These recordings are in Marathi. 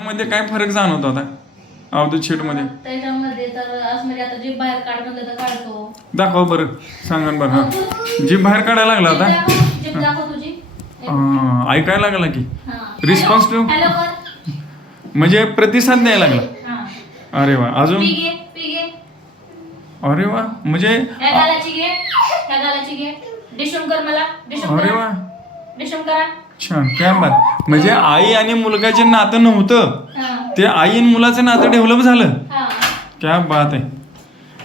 मध्ये काय फरक जाणवतो आता अवधूत शीट मध्ये? त्याच्यामध्ये तर असं म्हणजे आता जीभ बाहेर काढ म्हणलं तर काढतो. दाखवा बरं, सांगा बरं. हा, जीभ बाहेर काढायला लागला होता. जीभ दाखव तुझी. ऐकायला लागला की हा. रिस्पॉन्स देऊ हॅलो कर. म्हणजे प्रतिसाद द्यायला लागला. हा. अरे वा, अजून? पी घे, पी घे. अरे वा, म्हणजे ह्या गालाची घे, ह्या गालाची घे. डिशूम कर मला, डिशूम अरे करा. वा, डिशूम करा. छान. काय बात. म्हणजे आई आणि मुलगाचे नातं नव्हतं, हा. ते आई आणि मुलाचं नातं डेव्हलप झालं. हा. क्या बात आहे.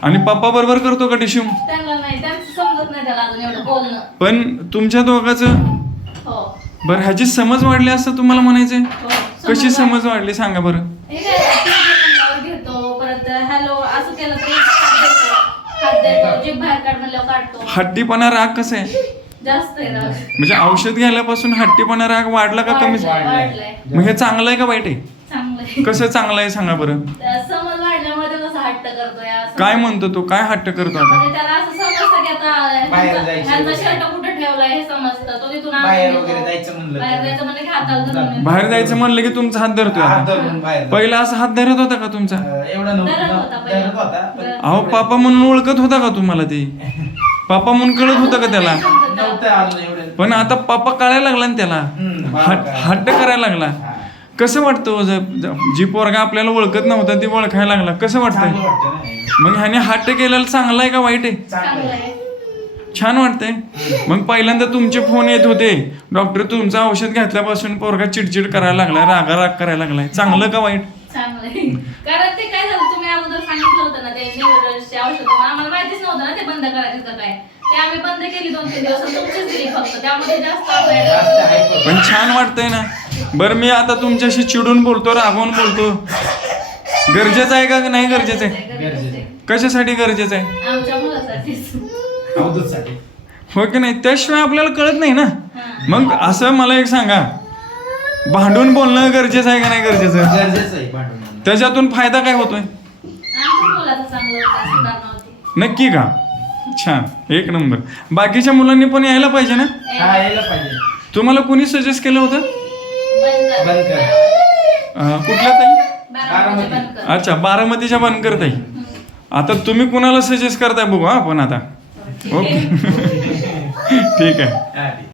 आणि पप्पा बरोबर करतो का डिशूम? त्यांना नाही, त्यांचं समजत नाही त्याला अजून एवढं बोलणं. पण तुमच्या दोघांचं हो. बरं, ह्याची समज वाढली असं तुम्हाला म्हणायचंय? हो. कशी समज वाढली सांगा बरं. हे काय, पी घे म्हणल्यावर घेतो, परत हॅलो असं केलं तरी हात देतो, जीभ बाहेर काढ म्हणल्यावर काढतो. हट्टीपणा राग कसं आहे? जास्त आहे राग. म्हणजे औषध घ्यायल्यापासून हट्टीपणा राग वाढला का कमी? वाढलाय. मग हे चांगलं आहे का वाईट आहे? चांगलंय. कसं चांगलं आहे सांगा बरं. समज वाढल्यामुळे तो कसं हट्ट करतोय असं. काय म्हणतो तो, काय हट्ट करतो आता? म्हणजे त्याला असं समजतं की आता बाहेर जायचं. ह्यांचा शर्ट कुठे ठेवलाय हे समजतं. तो तिथून आणून बाहेर देतो. वगैरे जायचं म्हणलं बाहेर तर. जायचं म्हणलं की हाताला धरून येतो. बाहेर जायचं म्हणलं की तुमचा हात धरतोय हात आता. धरून बाहेर पहिला असा हात धरत होता का तुमचा? एवढं धरत होता नव्हतं पहिला. धरत होता पण अहो, पापा म्हणून ओळखत होता का तुम्हाला ते? पापा म्हणून कळत होतं का त्याला? नव्हतं अजून एवढं. पण आता पापा कळायला लागला ना त्याला, हट्ट करायला लागला. कसं वाटतं जी पोरगा आपल्याला ओळखत नव्हता ती ओळखायला लागला, कसं वाटतंय? चांगलं वाटतं ना. मग ह्याने हट्ट केलेला चांगला आहे का वाईट आहे? चांगलं चांगलं आहे. आहे. छान वाटतंय. मग पहिल्यांदा तुमचे फोन येत होते, डॉक्टर तुमचं औषध घेतल्यापासून पोरगा चिडचिड करायला लागलाय, राग करायला लागलाय, चांगलं का वाईट? चांगलं आहे. कारण ते काय झालं, तुम्ही अगोदर सांगितलं होतं ना ते न्यूरोलॉजीचे औषध, आम्हाला माहितीच नव्हतं ना ते बंद करायचं का काय. ते आम्ही बंद केली 2-3 दिवस आणि तुमचीच दिली फक्त. त्यामध्ये जास्त जास्त आहे पण छान वाटतंय ना. बरं, मी आता तुमच्याशी चिडून बोलतो, रागवून बोलतो, गरजेचं आहे का नाही गरजेचं आहे? गरजेचं आहे. कशासाठी गरजेचं आहे? आमच्या मुलासाठीच. अवधूतसाठी. हो की नाही? त्याशिवाय आपल्याला कळत नाही ना. हा. मग असं मला एक सांगा, भांडून बोलणं गरजेचं आहे का नाही गरजेचं? गरजेचं आहे भांडून म्हणणं. त्याच्यातून फायदा काय होतोय? आमच्या मुलाचं चांगलं होतं, सुधारणा होती. नक्की का? छान, एक नंबर. बाकीच्या मुलांनी पण यायला पाहिजे ना. हा, यायला पाहिजे. तुम्हाला कोणी सजेस्ट केलं होतं? बंद कर. कुठल्या ताई? बारामती बंद कर. अच्छा, बारामतीच्या बनकर ताई. आता तुम्ही कुणाला सजेस्ट करताय बघू आपण आता. ओके. ठीक आहे. हा, ठीक.